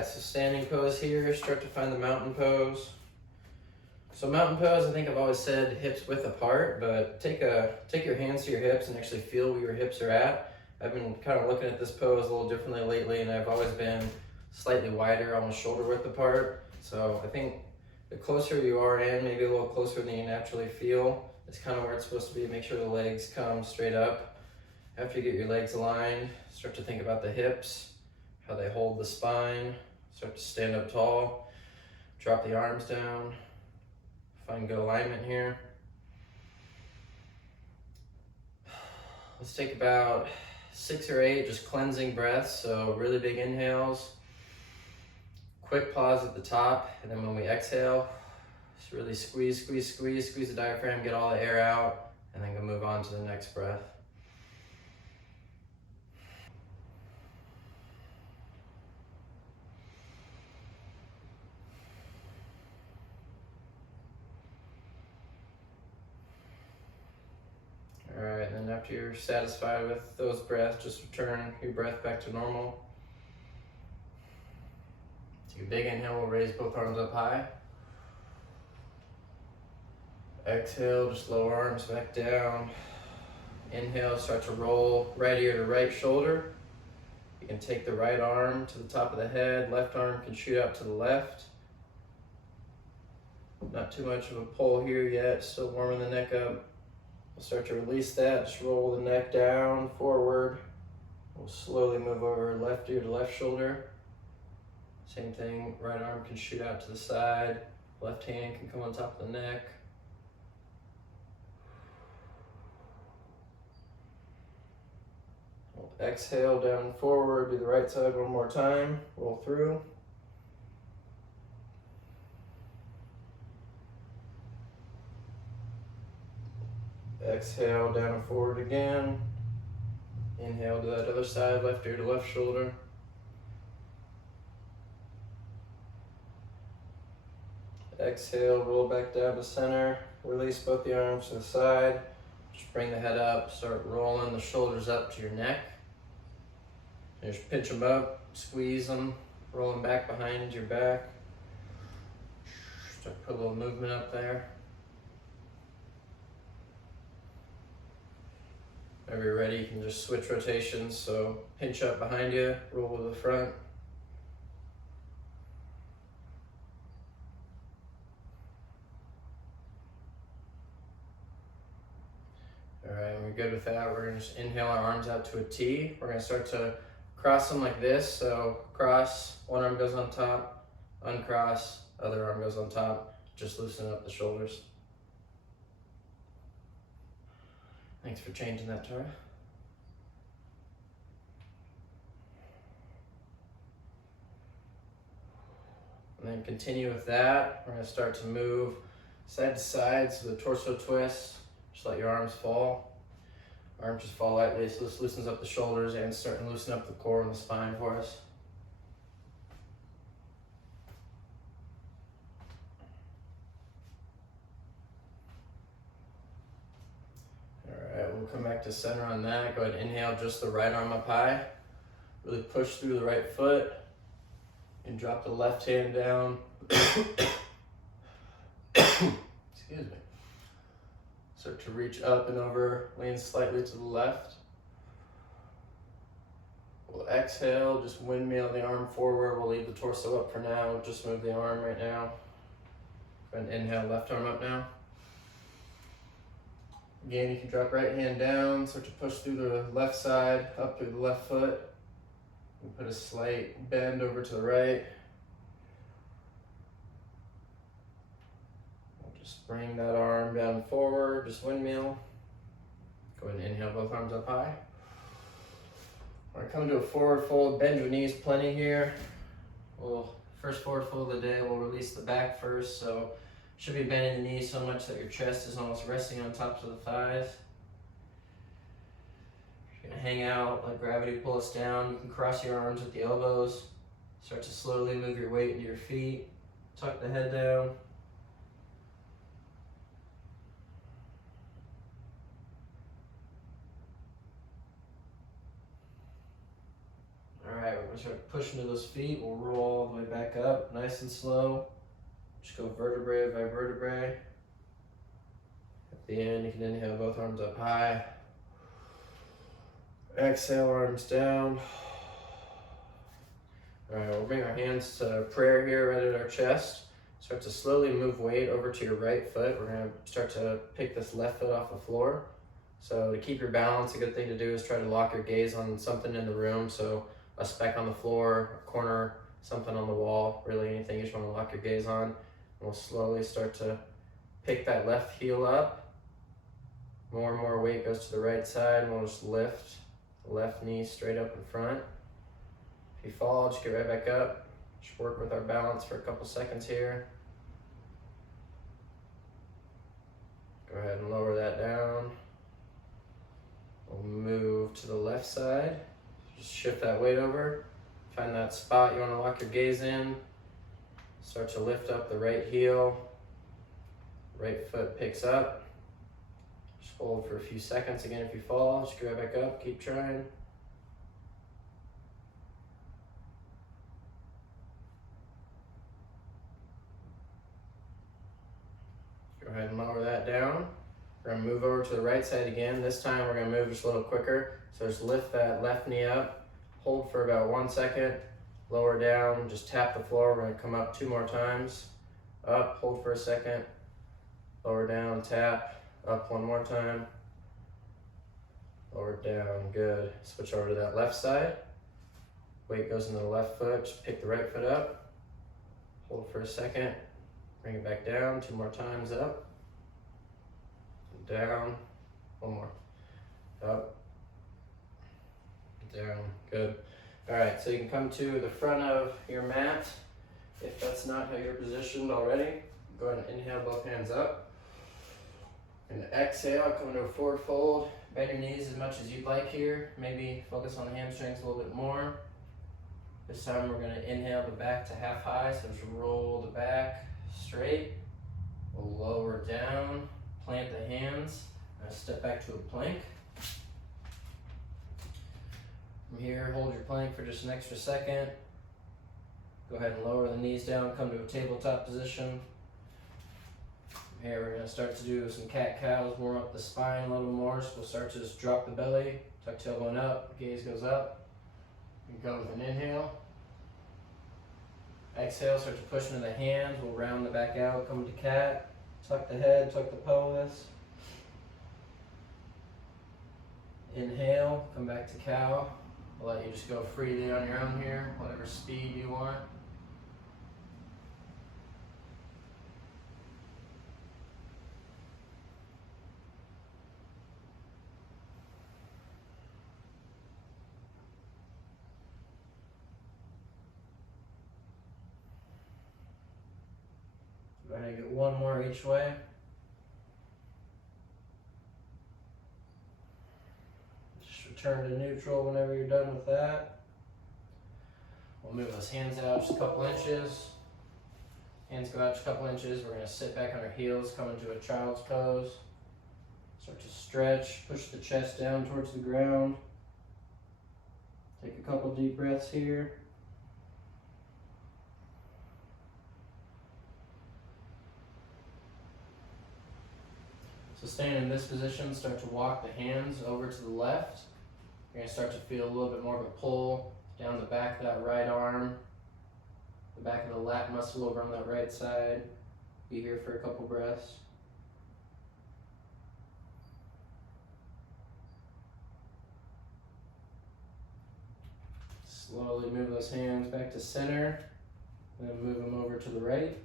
right, so standing pose here, start to find the mountain pose. So mountain pose, I think I've always said hips width apart, but take your hands to your hips and actually feel where your hips are at. I've been kind of looking at this pose a little differently lately, and I've always been slightly wider, almost shoulder width apart. So I think the closer you are in, maybe a little closer than you naturally feel, it's kind of where it's supposed to be. Make sure the legs come straight up. After you get your legs aligned, start to think about the hips, how they hold the spine. Start to stand up tall, drop the arms down, find good alignment here. Let's take about 6 or 8 just cleansing breaths, so really big inhales, quick pause at the top, and then when we exhale, just really squeeze the diaphragm, get all the air out, and then go move on to the next breath. All right, and then after you're satisfied with those breaths, just return your breath back to normal. Take a big inhale, we'll raise both arms up high. Exhale, just lower arms back down. Inhale, start to roll right ear to right shoulder. You can take the right arm to the top of the head, left arm can shoot out to the left. Not too much of a pull here yet, still warming the neck up. We'll start to release that, just roll the neck down, forward. We'll slowly move over left ear to left shoulder. Same thing, right arm can shoot out to the side, left hand can come on top of the neck. We'll exhale down and forward, do the right side one more time, roll through. Exhale, down and forward again. Inhale to that other side, left ear to left shoulder. Exhale, roll back down to center. Release both the arms to the side. Just bring the head up, start rolling the shoulders up to your neck. And just pinch them up, squeeze them, roll them back behind your back. Start to put a little movement up there. Whenever you're ready, you can just switch rotations. So pinch up behind you, roll to the front. All right, when we're good with that, we're gonna just inhale our arms out to a T. We're gonna start to cross them like this. So cross, one arm goes on top, uncross, other arm goes on top. Just loosen up the shoulders. Thanks for changing that, Tara. And then continue with that. We're gonna start to move side to side, so the torso twist. Just let your arms fall. Arms just fall lightly, so this loosens up the shoulders and starting to loosen up the core and the spine for us. We'll come back to center on that. Go ahead and inhale just the right arm up high. Really push through the right foot and drop the left hand down. Excuse me. Start to reach up and over, lean slightly to the left. We'll exhale, just windmill the arm forward. We'll leave the torso up for now. Just move the arm right now. Go ahead and inhale, left arm up now. Again, you can drop right hand down, start to push through the left side, up through the left foot. And put a slight bend over to the right. We'll just bring that arm down forward, just windmill. Go ahead and inhale, both arms up high. We're gonna come to a forward fold, bend your knees plenty here. First forward fold of the day, we'll release the back first, so should be bending the knees so much that your chest is almost resting on tops of the thighs. You're gonna hang out, let gravity pull us down. You can cross your arms at the elbows. Start to slowly move your weight into your feet. Tuck the head down. All right, we're we'll start pushing to those feet. We'll roll all the way back up, nice and slow. Just go vertebrae by vertebrae. At the end, you can inhale both arms up high. Exhale, arms down. All right, we'll bring our hands to prayer here right at our chest. Start to slowly move weight over to your right foot. We're gonna start to pick this left foot off the floor. So to keep your balance, a good thing to do is try to lock your gaze on something in the room. So a speck on the floor, a corner, something on the wall, really anything you just wanna lock your gaze on. And we'll slowly start to pick that left heel up. More and more weight goes to the right side, and we'll just lift the left knee straight up in front. If you fall, just get right back up. Just work with our balance for a couple seconds here. Go ahead and lower that down. We'll move to the left side. Just shift that weight over. Find that spot you want to lock your gaze in. Start to lift up the right heel. Right foot picks up. Just hold for a few seconds. Again, if you fall, just get right back up. Keep trying. Go ahead and lower that down. We're gonna move over to the right side again. This time we're gonna move just a little quicker. So just lift that left knee up, hold for about 1 second, lower down, just tap the floor. We're gonna come up 2 more times. Up, hold for a second, lower down, tap, up 1 more time, lower down, good. Switch over to that left side. Weight goes into the left foot, just pick the right foot up, hold for a second, bring it back down, 2 more times, up, down, 1 more, up, down, good. All right, so you can come to the front of your mat. If that's not how you're positioned already, go ahead and inhale, both hands up. And exhale, come into a forward fold. Bend your knees as much as you'd like here. Maybe focus on the hamstrings a little bit more. This time we're gonna inhale the back to half high, so just roll the back straight. We'll lower down, plant the hands, and step back to a plank. From here, hold your plank for just an extra second. Go ahead and lower the knees down, come to a tabletop position. From here, we're gonna start to do some cat-cows, warm up the spine a little more. So we'll start to just drop the belly, tuck tailbone up, gaze goes up. You go with an inhale. Exhale, start to push into the hands. We'll round the back out, come to cat. Tuck the head, tuck the pelvis. Inhale, come back to cow. We'll let you just go freely on your own here, whatever speed you want. Go ahead and get 1 more each way. Just return to neutral whenever you're done with that. We'll move those hands out just a couple inches. Hands go out just a couple inches. We're going to sit back on our heels, come into a child's pose. Start to stretch, push the chest down towards the ground. Take a couple deep breaths here. So staying in this position, start to walk the hands over to the left. You're going to start to feel a little bit more of a pull down the back of that right arm, the back of the lat muscle over on that right side. Be here for a couple breaths. Slowly move those hands back to center, and then move them over to the right.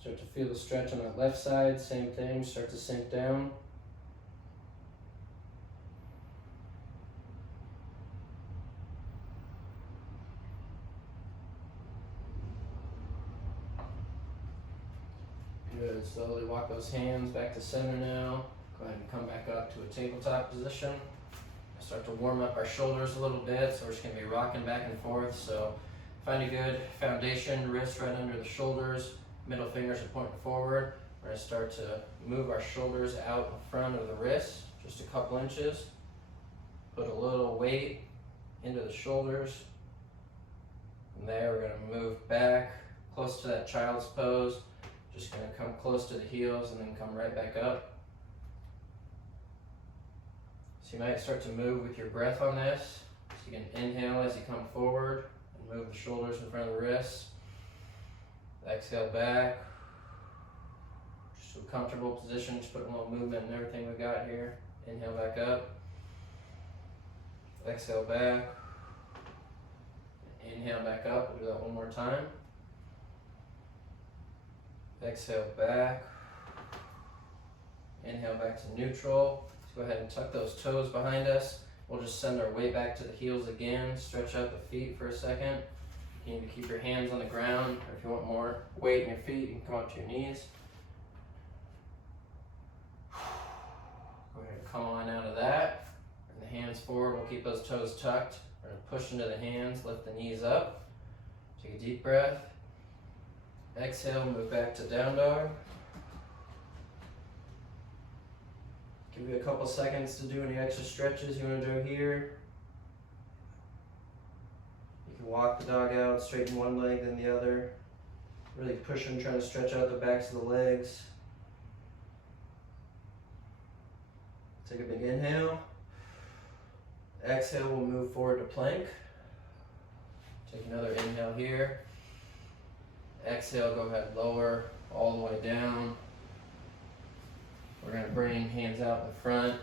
Start to feel the stretch on that left side, same thing, start to sink down. Good, slowly walk those hands back to center now. Go ahead and come back up to a tabletop position. Start to warm up our shoulders a little bit, so we're just gonna be rocking back and forth. So find a good foundation, wrist right under the shoulders. Middle fingers are pointing forward. We're going to start to move our shoulders out in front of the wrist, just a couple inches. Put a little weight into the shoulders. From there, we're gonna move back close to that child's pose. Just gonna come close to the heels and then come right back up. So you might start to move with your breath on this. So you can inhale as you come forward and move the shoulders in front of the wrists. Exhale back. Just a comfortable position, just put a little movement in everything we got here. Inhale back up. Exhale back. Inhale back up. We'll do that one more time. Exhale back. Inhale back to neutral. Let's go ahead and tuck those toes behind us. We'll just send our weight back to the heels again. Stretch out the feet for a second. You need to keep your hands on the ground. Or if you want more weight in your feet, you can come up to your knees. Go ahead and come on out of that. Bring the hands forward. We'll keep those toes tucked. We're going to push into the hands. Lift the knees up. Take a deep breath. Exhale, move back to down dog. Give you a couple seconds to do any extra stretches you want to do here. You can walk the dog out, straighten one leg then the other. Really pushing, trying to stretch out the backs of the legs. Take a big inhale. Exhale, we'll move forward to plank. Take another inhale here. Exhale, go ahead, lower all the way down. We're going to bring hands out in the front.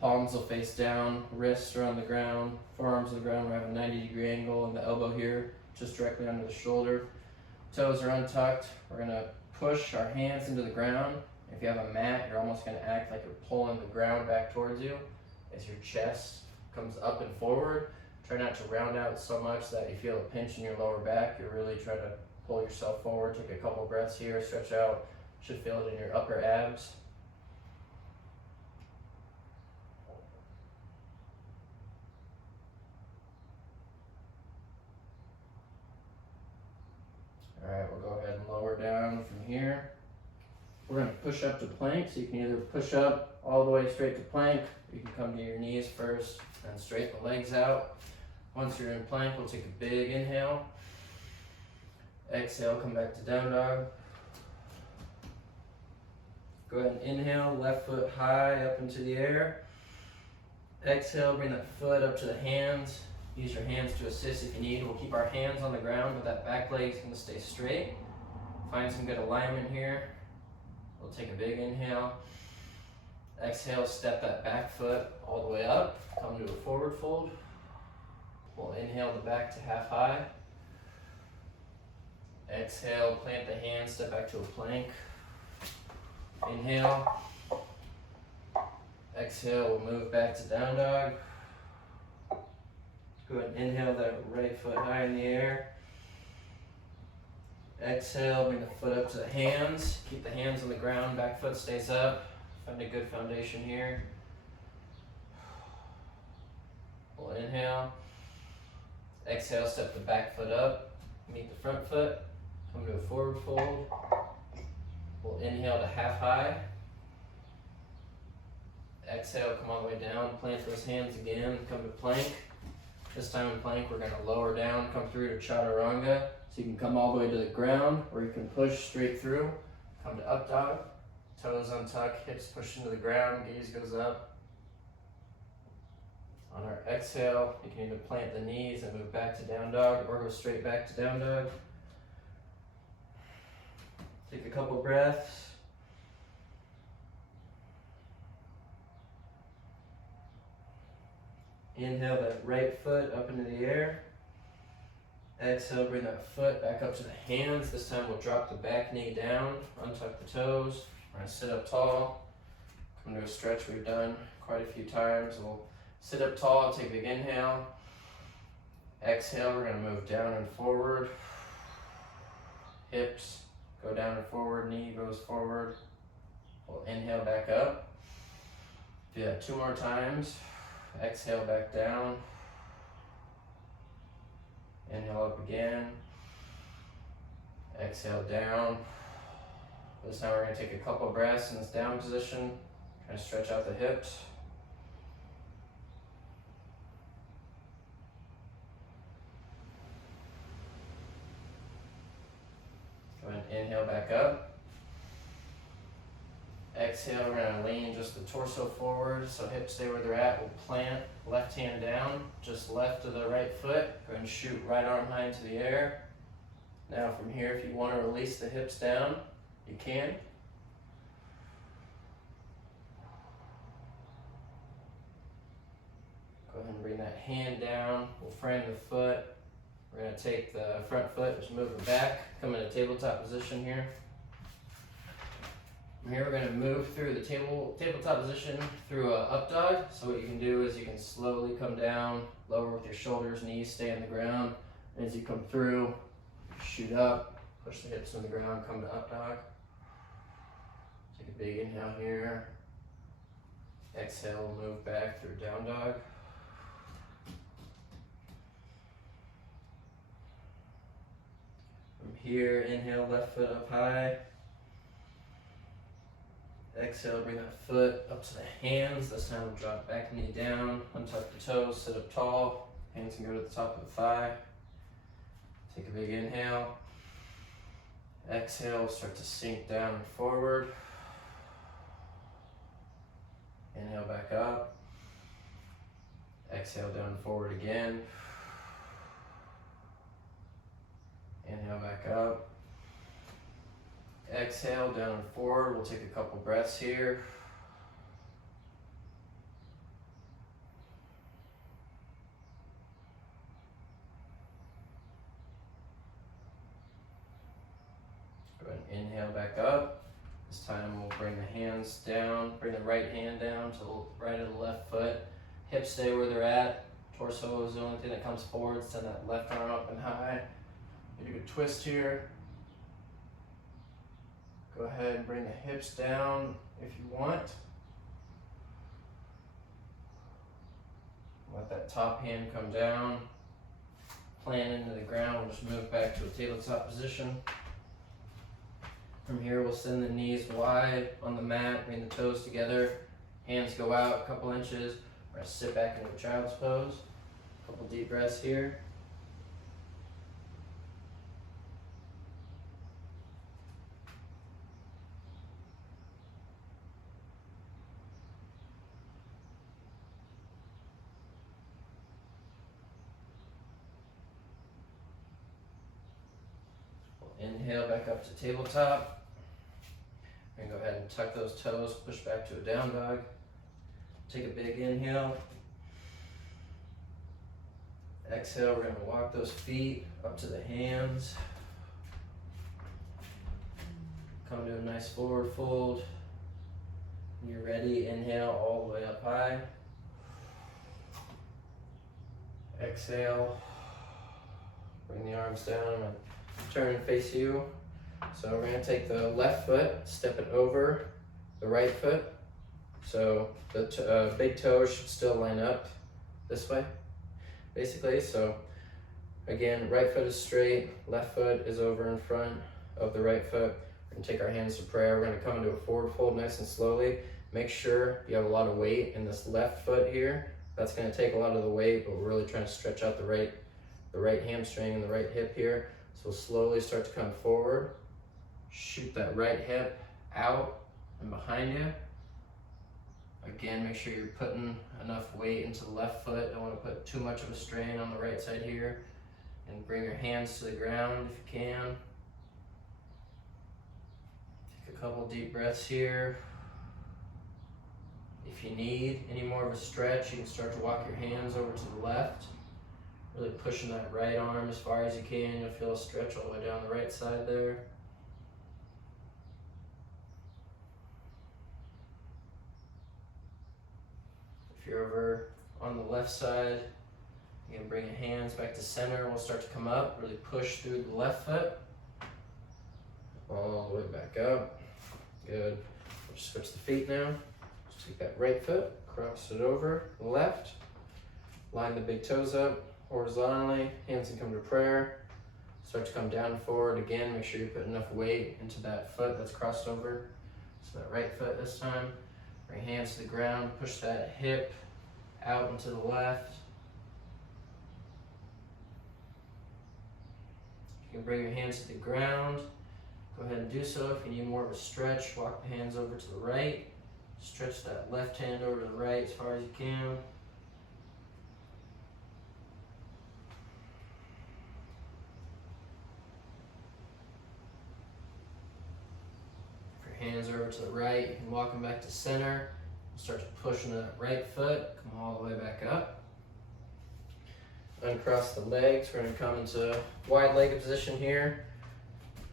Palms will face down, wrists are on the ground, forearms on the ground. We have a 90-degree angle in the elbow here, just directly under the shoulder. Toes are untucked. We're going to push our hands into the ground. If you have a mat, you're almost going to act like you're pulling the ground back towards you as your chest comes up and forward. Try not to round out so much that you feel a pinch in your lower back. You're really trying to pull yourself forward. Take a couple breaths here, stretch out. Should feel it in your upper abs. All right, we'll go ahead and lower down from here. We're going to push up to plank, so you can either push up all the way straight to plank, or you can come to your knees first and straighten the legs out. Once you're in plank, we'll take a big inhale. Exhale, come back to down dog. Go ahead and inhale, left foot high up into the air. Exhale, bring that foot up to the hands. Use your hands to assist if you need. We'll keep our hands on the ground, but that back leg is going to stay straight. Find some good alignment here. We'll take a big inhale. Exhale, step that back foot all the way up. Come to a forward fold. We'll inhale the back to half high. Exhale, plant the hands, step back to a plank. Inhale. Exhale, we'll move back to down dog. Go ahead and inhale that right foot high in the air. Exhale, bring the foot up to the hands. Keep the hands on the ground, back foot stays up. Find a good foundation here. We'll inhale. Exhale, step the back foot up. Meet the front foot. Come to a forward fold. We'll inhale to half high. Exhale, come all the way down. Plant those hands again. Come to plank. This time in plank, we're going to lower down, come through to chaturanga. So you can come all the way to the ground, or you can push straight through. Come to up dog. Toes untuck, hips push into the ground, gaze goes up. On our exhale, you can either plant the knees and move back to down dog, or go straight back to down dog. Take a couple breaths. Inhale that right foot up into the air. Exhale, bring that foot back up to the hands. This time we'll drop the back knee down, untuck the toes. We're gonna sit up tall. Come to a stretch we've done quite a few times. We'll sit up tall, take a big inhale. Exhale, we're gonna move down and forward. Hips go down and forward, knee goes forward. We'll inhale back up. Do that 2 more times. Exhale back down. Inhale up again. Exhale down. This time we're going to take a couple breaths in this down position. Try to stretch out the hips. Inhale back up. Exhale, we're gonna lean just the torso forward, so hips stay where they're at. We'll plant left hand down, just left of the right foot. Go ahead and shoot right arm high into the air. Now from here, if you want to release the hips down, you can. Go ahead and bring that hand down. We'll frame the foot. We're going to take the front foot, just move it back, come into tabletop position here. From here, we're going to move through the tabletop position through a up dog. So what you can do is you can slowly come down, lower with your shoulders, knees stay on the ground. And as you come through, shoot up, push the hips on the ground, come to up dog. Take a big inhale here. Exhale, move back through down dog. From here, inhale, left foot up high. Exhale, bring that foot up to the hands. This time we'll drop back knee down, untuck the toes, sit up tall. Hands can go to the top of the thigh. Take a big inhale. Exhale, start to sink down and forward. Inhale back up. Exhale down and forward again. Inhale back up. Exhale down and forward. We'll take a couple breaths here. Go ahead and inhale back up. This time we'll bring the hands down, bring the right hand down to the right of the left foot. Hips stay where they're at. Torso is the only thing that comes forward. Send that left arm up and high. Do a good twist here. Go ahead and bring the hips down if you want. Let that top hand come down. Plant into the ground. We'll just move back to a tabletop position. From here, we'll send the knees wide on the mat, bring the toes together. Hands go out a couple inches. We're gonna sit back into a child's pose. A couple deep breaths here. Inhale back up to tabletop. We're gonna go ahead and tuck those toes, push back to a down dog. Take a big inhale. Exhale, we're gonna walk those feet up to the hands. Come to a nice forward fold. When you're ready, inhale all the way up high. Exhale. Bring the arms down and turn and face you. So we're going to take the left foot, step it over the right foot. So the big toe should still line up this way, basically. So again, right foot is straight, left foot is over in front of the right foot. We're going to take our hands to prayer. We're going to come into a forward fold nice and slowly. Make sure you have a lot of weight in this left foot here. That's going to take a lot of the weight, but we're really trying to stretch out the right hamstring and the right hip here. So slowly start to come forward. Shoot that right hip out and behind you. Again, make sure you're putting enough weight into the left foot. Don't want to put too much of a strain on the right side here. And bring your hands to the ground if you can. Take a couple deep breaths here. If you need any more of a stretch, you can start to walk your hands over to the left. Really pushing that right arm as far as you can. You'll feel a stretch all the way down the right side there. If you're over on the left side, you can bring your hands back to center. We'll start to come up. Really push through the left foot. All the way back up. Good. We'll just switch the feet now. Just take that right foot, cross it over, left. Line the big toes up. Horizontally, hands can come to prayer. Start to come down and forward again. Make sure you put enough weight into that foot that's crossed over. So that right foot this time. Bring hands to the ground. Push that hip out and to the left. You can bring your hands to the ground. Go ahead and do so. If you need more of a stretch, walk the hands over to the right. Stretch that left hand over to the right as far as you can. If your hands are over to the right, you can walk them back to center. Start to push into that right foot. Come all the way back up. Uncross the legs. We're going to come into wide-legged position here.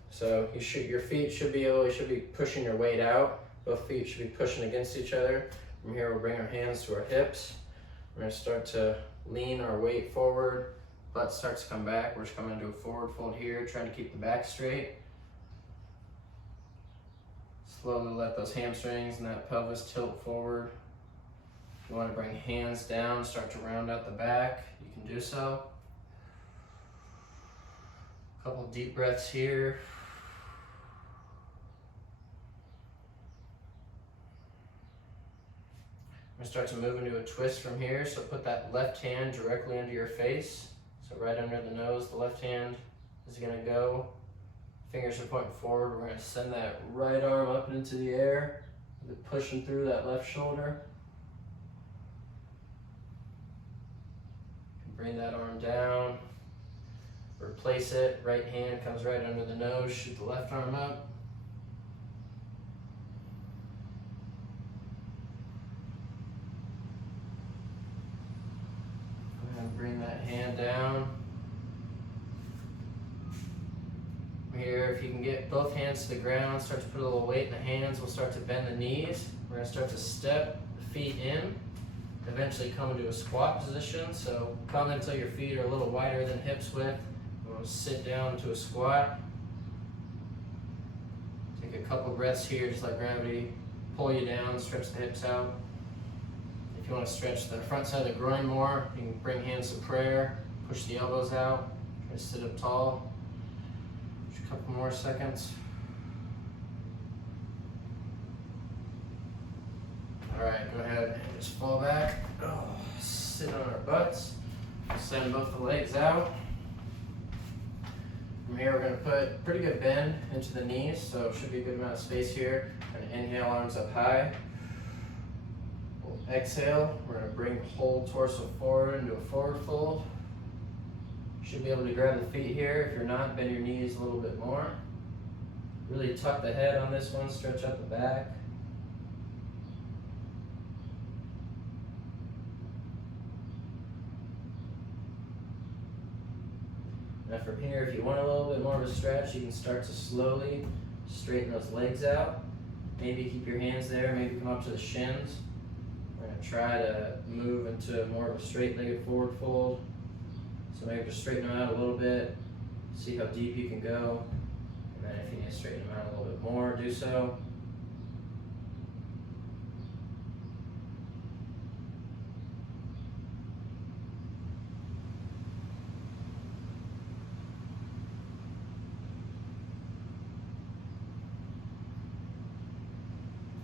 So your feet should be pushing your weight out. Both feet should be pushing against each other. From here, we'll bring our hands to our hips. We're going to start to lean our weight forward. Butt starts to come back. We're just coming into a forward fold here, trying to keep the back straight. Slowly let those hamstrings and that pelvis tilt forward. If you want to bring hands down, start to round out the back, you can do so. A couple deep breaths here. We're going to start to move into a twist from here, so put that left hand directly under your face. So right under the nose, the left hand is going to go. Fingers are pointing forward. We're going to send that right arm up and into the air, pushing through that left shoulder. Bring that arm down. Replace it. Right hand comes right under the nose. Shoot the left arm up. And bring that hand down. Here, if you can get both hands to the ground, start to put a little weight in the hands. We'll start to bend the knees. We're going to start to step the feet in. Eventually come into a squat position. So come until your feet are a little wider than hips width. We'll sit down to a squat. Take a couple breaths here, just let gravity pull you down, stretch the hips out. If you want to stretch the front side of the groin more, you can bring hands to prayer, push the elbows out, try to sit up tall. Just a couple more seconds. All right, go ahead and just fall back. Sit on our butts. Send both the legs out. From here, we're going to put pretty good bend into the knees, so it should be a good amount of space here. And inhale, arms up high. We'll exhale. We're going to bring the whole torso forward into a forward fold. Should be able to grab the feet here. If you're not, bend your knees a little bit more. Really tuck the head on this one. Stretch out the back. Now from here, if you want a little bit more of a stretch, you can start to slowly straighten those legs out. Maybe keep your hands there, maybe come up to the shins. We're going to try to move into more of a straight-legged forward fold. So maybe just straighten them out a little bit, see how deep you can go. And then if you need to straighten them out a little bit more, do so.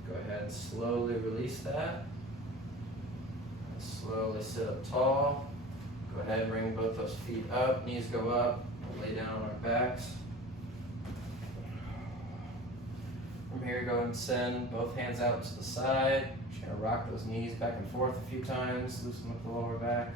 Go ahead and slowly release that. And slowly sit up tall. Go ahead and bring both those feet up, knees go up, we'll lay down on our backs. From here, go and send both hands out to the side. Just gonna rock those knees back and forth a few times, loosen up the lower back.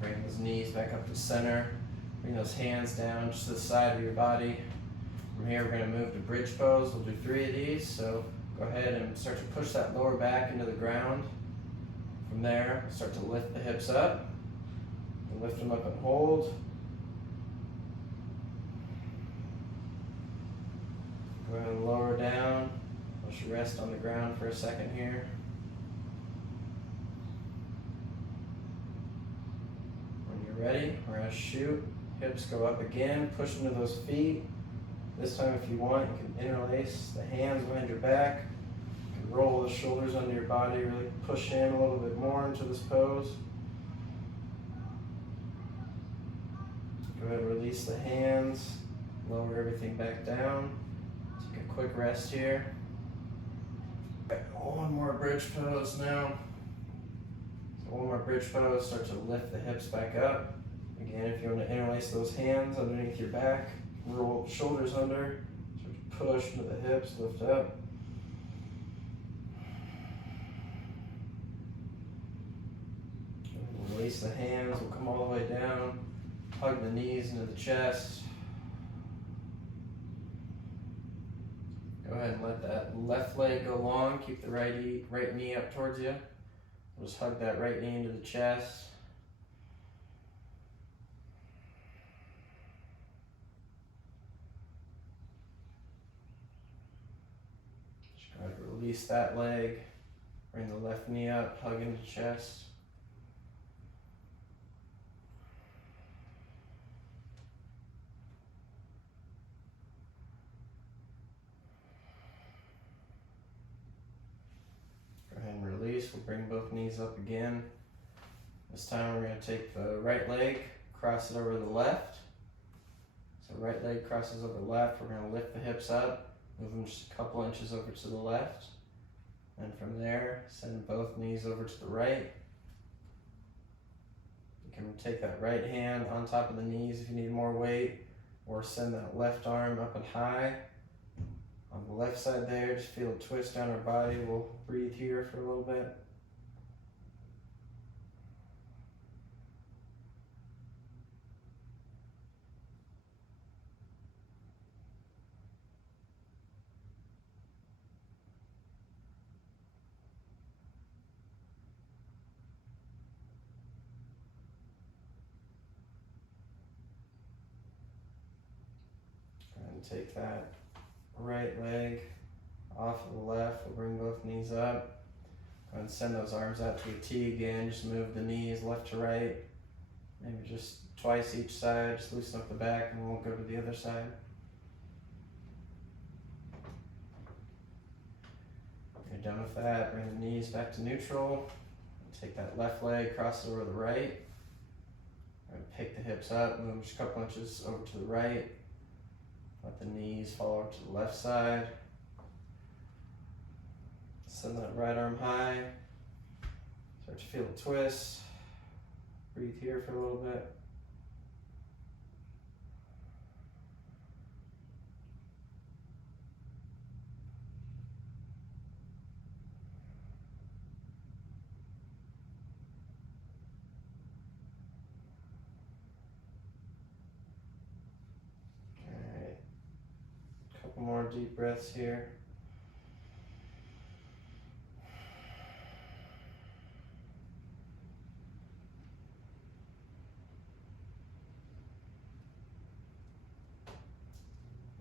Bring those knees back up to center. Bring those hands down just to the side of your body. From here, we're going to move to bridge pose. We'll do 3 of these. So go ahead and start to push that lower back into the ground. From there, start to lift the hips up. And lift them up and hold. Go ahead and lower down. Let's rest on the ground for a second here. When you're ready, we're going to shoot. Hips go up again, push into those feet. This time, if you want, you can interlace the hands behind your back. You can roll the shoulders under your body, really push in a little bit more into this pose. Go ahead and release the hands, lower everything back down. Take a quick rest here. One more bridge pose now. So one more bridge pose, start to lift the hips back up. Again, if you want to interlace those hands underneath your back, roll shoulders under, start to push into the hips, lift up. Release the hands, we'll come all the way down, hug the knees into the chest. Go ahead and let that left leg go long, keep the right knee up towards you. Just hug that right knee into the chest. Just go ahead and release that leg, bring the left knee up, hug into the chest. And release, we'll bring both knees up again. This time we're going to take the right leg, cross it over the left. So right leg crosses over the left, we're going to lift the hips up, move them just a couple inches over to the left. And from there, send both knees over to the right. You can take that right hand on top of the knees if you need more weight, or send that left arm up and high. On the left side there, just feel a twist down our body. We'll breathe here for a little bit. And take that right leg off of the left. We'll bring both knees up. Go ahead and send those arms out to a T again. Just move the knees left to right. Maybe just twice each side. Just loosen up the back and we'll go to the other side. When you're done with that, bring the knees back to neutral. Take that left leg, cross it over the right. Pick the hips up, move just a couple inches over to the right. Let the knees fall over to the left side. Send that right arm high. Start to feel a twist. Breathe here for a little bit. All right. Couple more deep breaths here.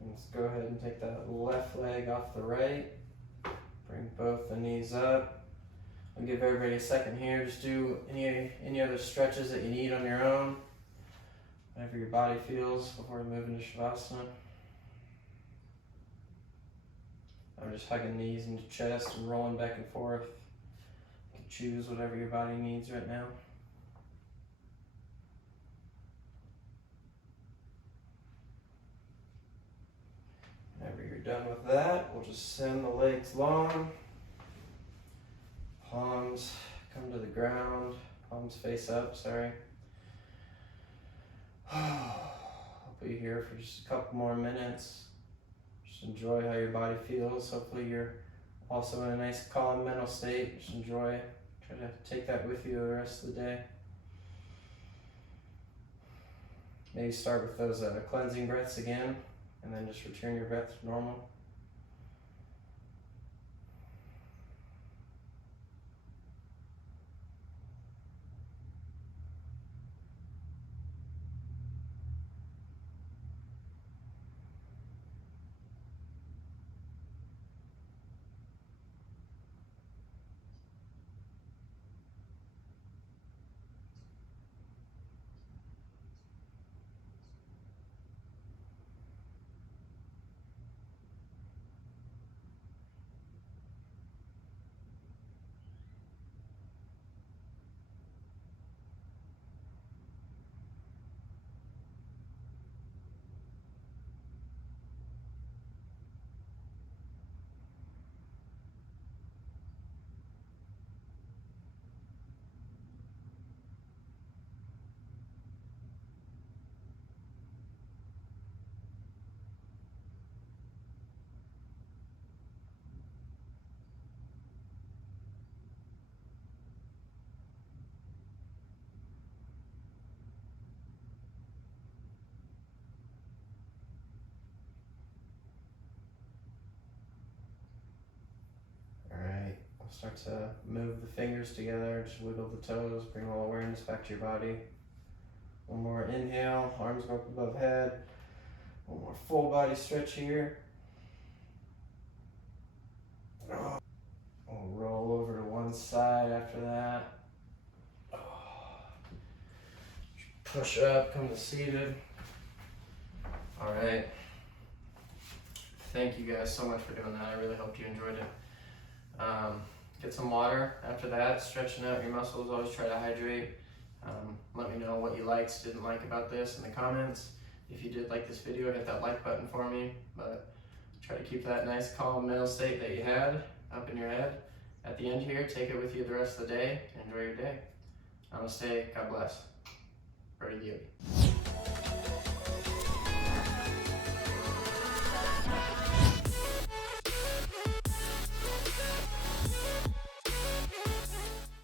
Let's go ahead and take that left leg off the right. Bring both the knees up. I'll give everybody a second here. Just do any other stretches that you need on your own. Whatever your body feels before we move into Shavasana. I'm just hugging knees into chest and rolling back and forth. You can choose whatever your body needs right now. Whenever you're done with that, we'll just send the legs long. Palms come to the ground. Palms face up, sorry. I'll be here for just a couple more minutes. Just enjoy how your body feels. Hopefully you're also in a nice calm mental state. Just enjoy. Try to take that with you the rest of the day. Maybe start with those cleansing breaths again, and then just return your breath to normal. Start to move the fingers together, just wiggle the toes, bring a little awareness back to your body. One more inhale, arms go up above head. One more full body stretch here. We'll roll over to one side after that. Push up, come to seated. All right. Thank you guys so much for doing that. I really hope you enjoyed it. Get some water after that, stretching out your muscles. Always try to hydrate. Let me know what you liked, didn't like about this in the comments. If you did like this video, hit that like button for me. But try to keep that nice calm mental state that you had up in your head. At the end here, take it with you the rest of the day. Enjoy your day. Namaste. God bless. Yogi.